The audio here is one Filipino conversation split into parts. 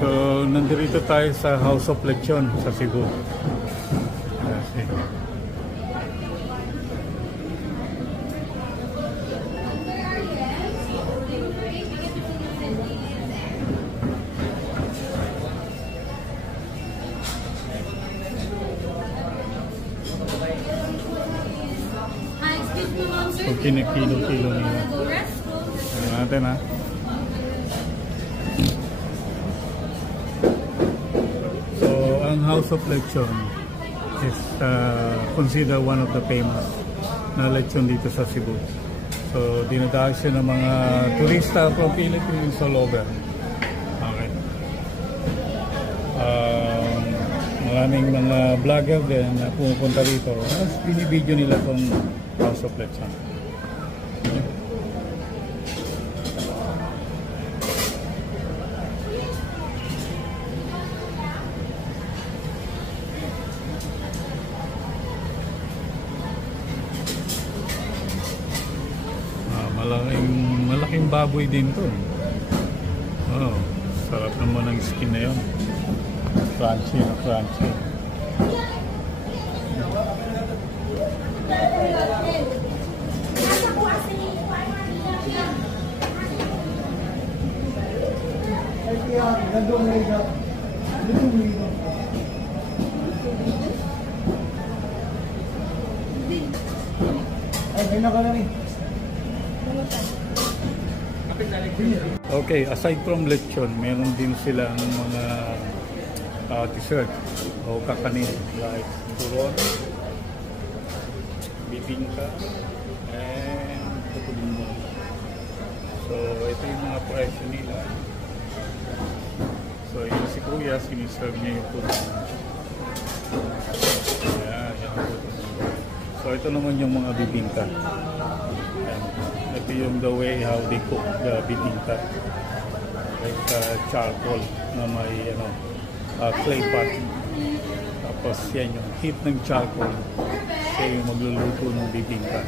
So, nandito tayo sa House of Lechon sa Cebu. Kasi so, kinikilo-kilo nila. Ano natin ha? Ang House of Lechon is considered one of the famous na lechon dito sa Cebu. So, dinadayo siya ng mga turista from Philippines all over. Okay. Maraming mga vlogger din na pumupunta dito. Mas binibideo nila itong House of Lechon. Malaking baboy din to. Oh, sarap naman ang skin na yun. Crunchy na crunchy. Okay, aside from lechon, meron din silang mga dessert o kakanin like turon, bibingka, and tutulungan. So, ito yung mga presyo nila. So, yung si Kuya, siniserve niya yung tutulungan. Ayan, yung tutulungan. So, ito naman yung mga bibingka. Ayan. Ito yung the way how they cook the bibingka. Like charcoal na may clay pot. Tapos yan yung heat ng charcoal. Siya yung magluluto ng bibingka.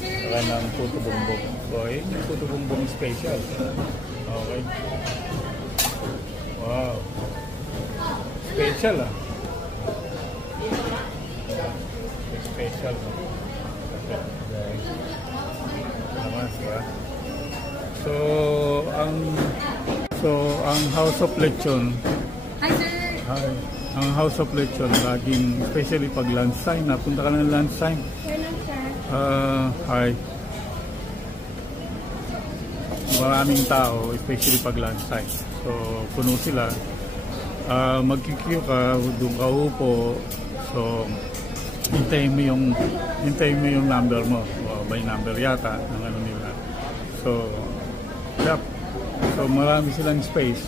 Saka ng puto bumbong. So yun yung puto bumbong special. Okay. Wow. Special ah. Special. Okay. So ang House of Lechon. Hi sir. Hi. Ang House of Lechon laging, especially pag lunchtime, napunta ka ng lunchtime. Hi. Maraming tao, especially pag lunchtime. So puno sila. Magki-queue ka, doon ka upo. So hintayin mo yung number mo. By number yata ng ano nila. So, yep. So marami silang space.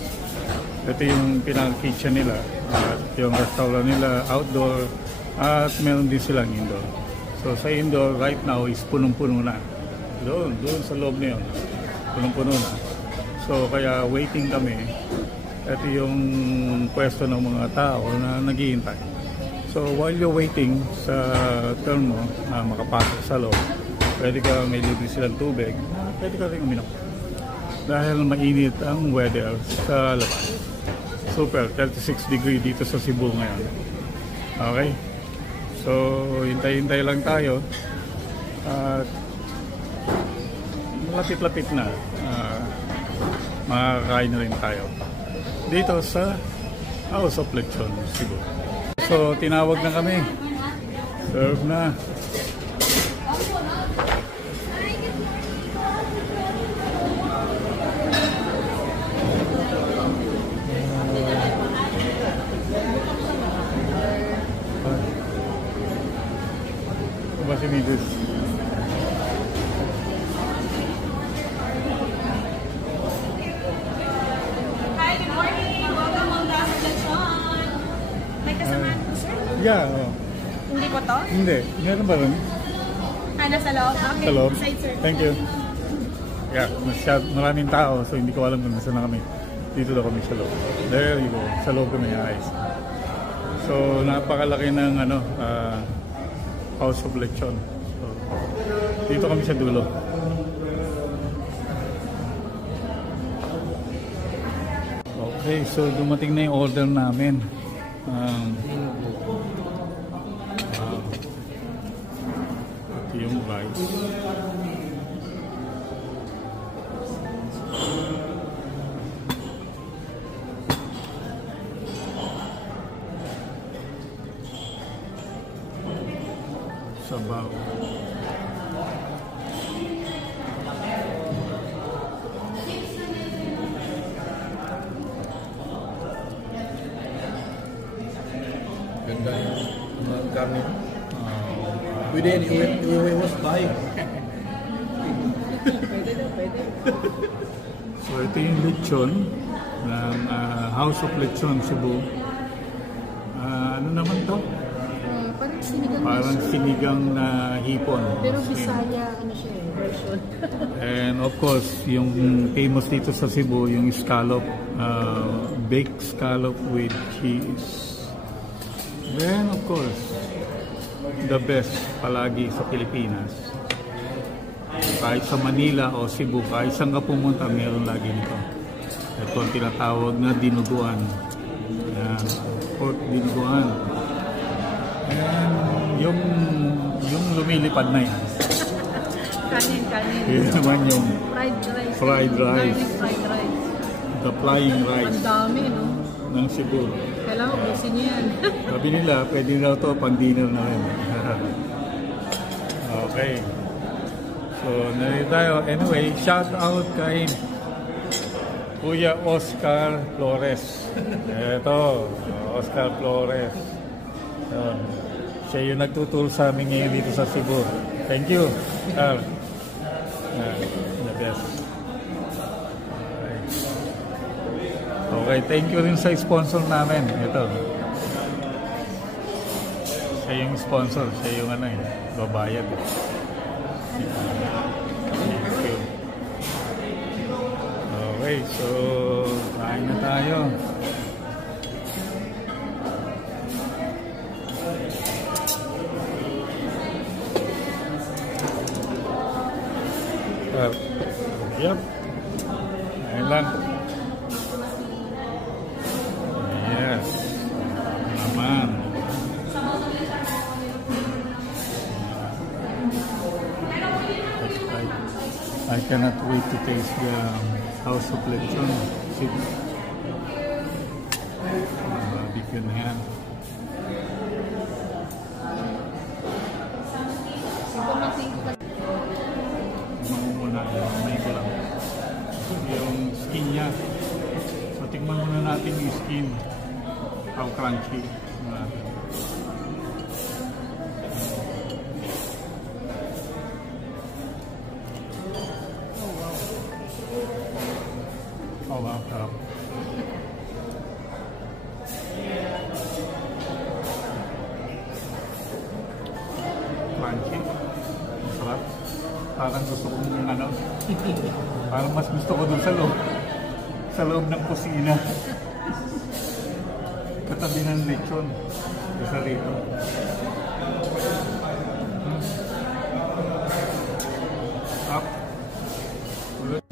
Ito yung pinaka-kitchen nila. At yung restaurant nila outdoor. At meron din silang indoor. So sa indoor right now is punong-puno na. Doon sa loob na yun. Punong-puno na. So kaya waiting kami. Ito yung pwesto ng mga tao na naghihintay. So while you're waiting sa turn mo na makapasok sa loob, pwede ka, may libre silang tubig, pwede ka rin uminom. Dahil mainit ang weather sa labas. Super, 36 degree dito sa Cebu ngayon. Okay? So, hintay-hintay lang tayo. At lapit-lapit na. Makakain na rin tayo. Dito sa House of Lechon, Cebu. So, tinawag na kami. Serve na. Kasi ni this. Hi, good morning. Welcome on the House of Lechon. May kasamahan po, sir? Yeah. Hindi po to? Hindi. Meron ba rin? Nasa loob? Okay. Sa loob. Side, sir. Thank you. Yeah, maraming tao so hindi ko alam kung nasa na kami. Dito daw kami sa loob. There you go. Sa loob kami, guys. So, napakalaki ng House of Lechon. So, dito kami sa dulo. Okay, so dumating na yung order namin. Ito yung rice. Sabaw. Ganda yung karne. We was buying. So ito yung lechon ng House of Lechon Cebu. Ano naman to? Parang sinigang Parang sinigang na hipon. Pero Bisaya, ano siya version. And of course, yung famous dito sa Cebu, yung scallop, baked scallop with cheese. Then of course, the best palagi sa Pilipinas. Kahit sa Manila o Cebu, kahit saan ka pumunta, meron lagi nito. Ito ang tinatawag na dinuguan. Yan, pork dinuguan. And yung lumilipad na yan. Kanin. Yun naman yung Fried rice. fried rice. Garlic fried rice. The flying rice Ang dami, no? ng Cebu. Kailangan ubusin niyo yan. Sabi nila, pwede na ito pang dinner na rin. Okay. So, narito tayo. Anyway, shout out kay Kuya Oscar Flores. Ito, Oscar Flores. So, siya yung nagtuturo sa amin ngayon dito sa Cebu. Thank you, Carl. The best. Okay, thank you rin sa sponsor namin. Ito. Siya yung sponsor. Siya yung babayad. Thank you. Okay, so kain na tayo. Yep. Ayun lang. Yes. Naman. I cannot wait to taste the House of Lechon. Barbecue na yan. Mamay ko lang. Yung skin niya. So tingnan muna natin yung skin. How crunchy. Oh wow, sarap. Crunchy. Sarap. Parang gusto kong parang mas gusto ko dun sa loob ng kusina. Katabi ng lechon. Isa rito. Up. Ulit.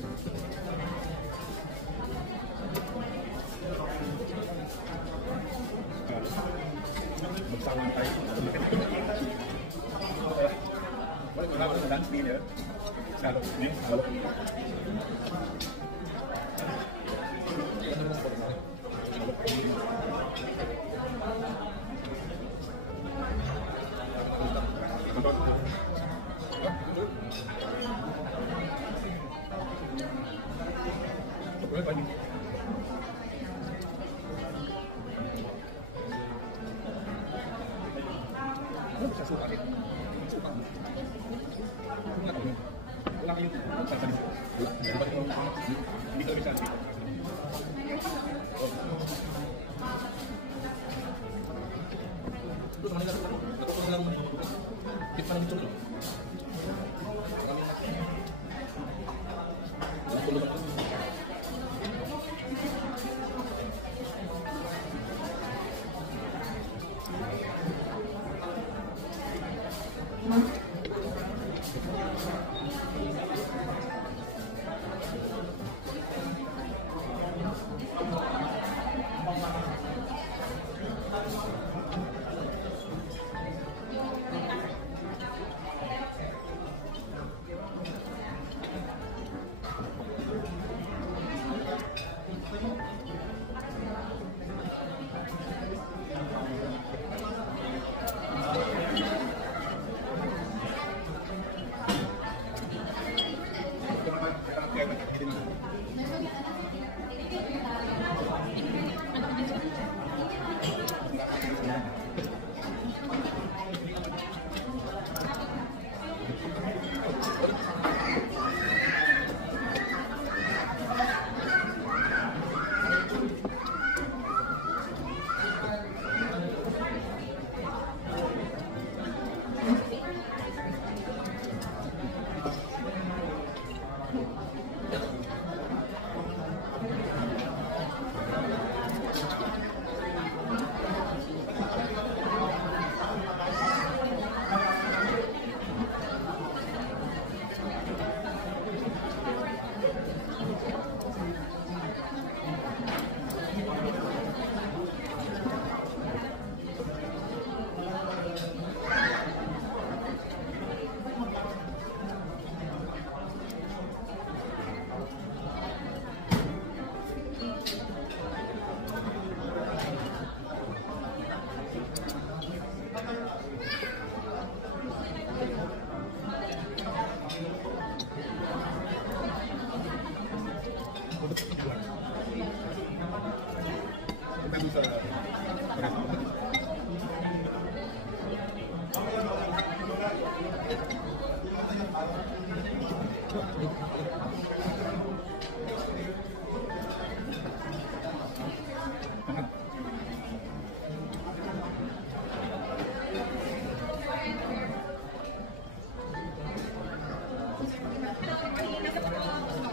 Hello, good morning. Nasa po po.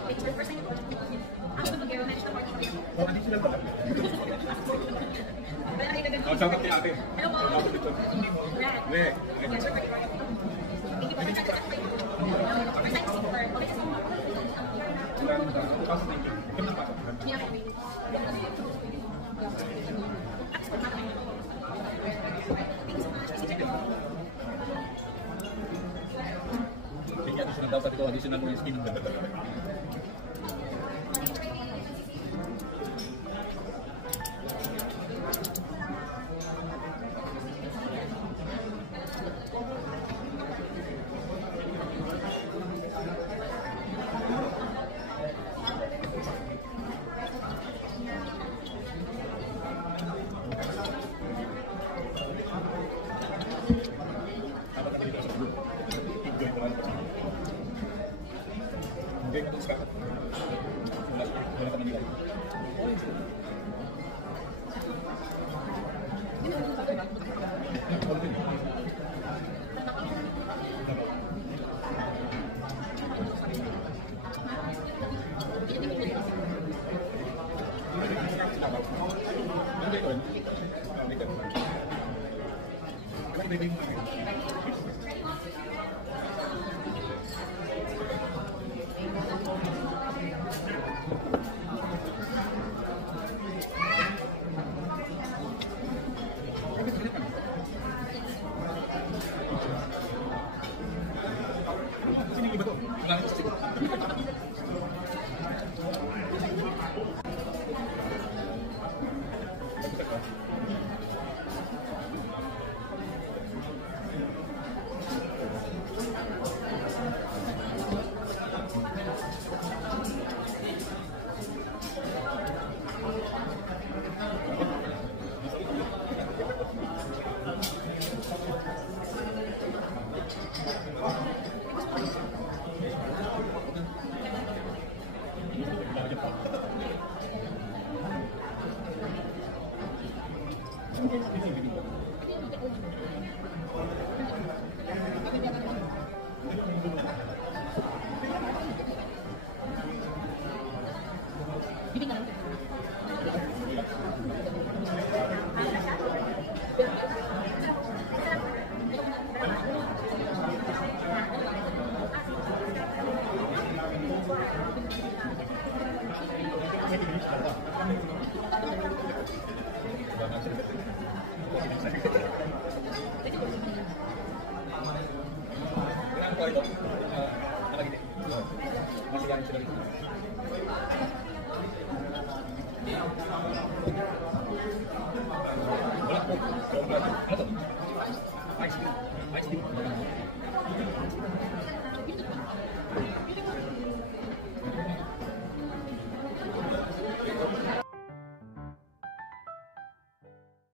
It's my first time po. Ako po mag-gero na siya morning. Hindi sila ba? Wala kayo gagawin. Ang sarap ni ate. Hello po. Rat. Le. Yes, sir. Thank you po. First time super. Okay, kasi mo. Pasok na ito. Ito na pasok. Hindi ako waiting. Thank you so much. Kasi check po. Sige, additional daw. Sabi ko, additional mo yung skin. Hindi ko sa wala ka manilay. Sino yung iba to? Langit sa siguro. Masih yang sudah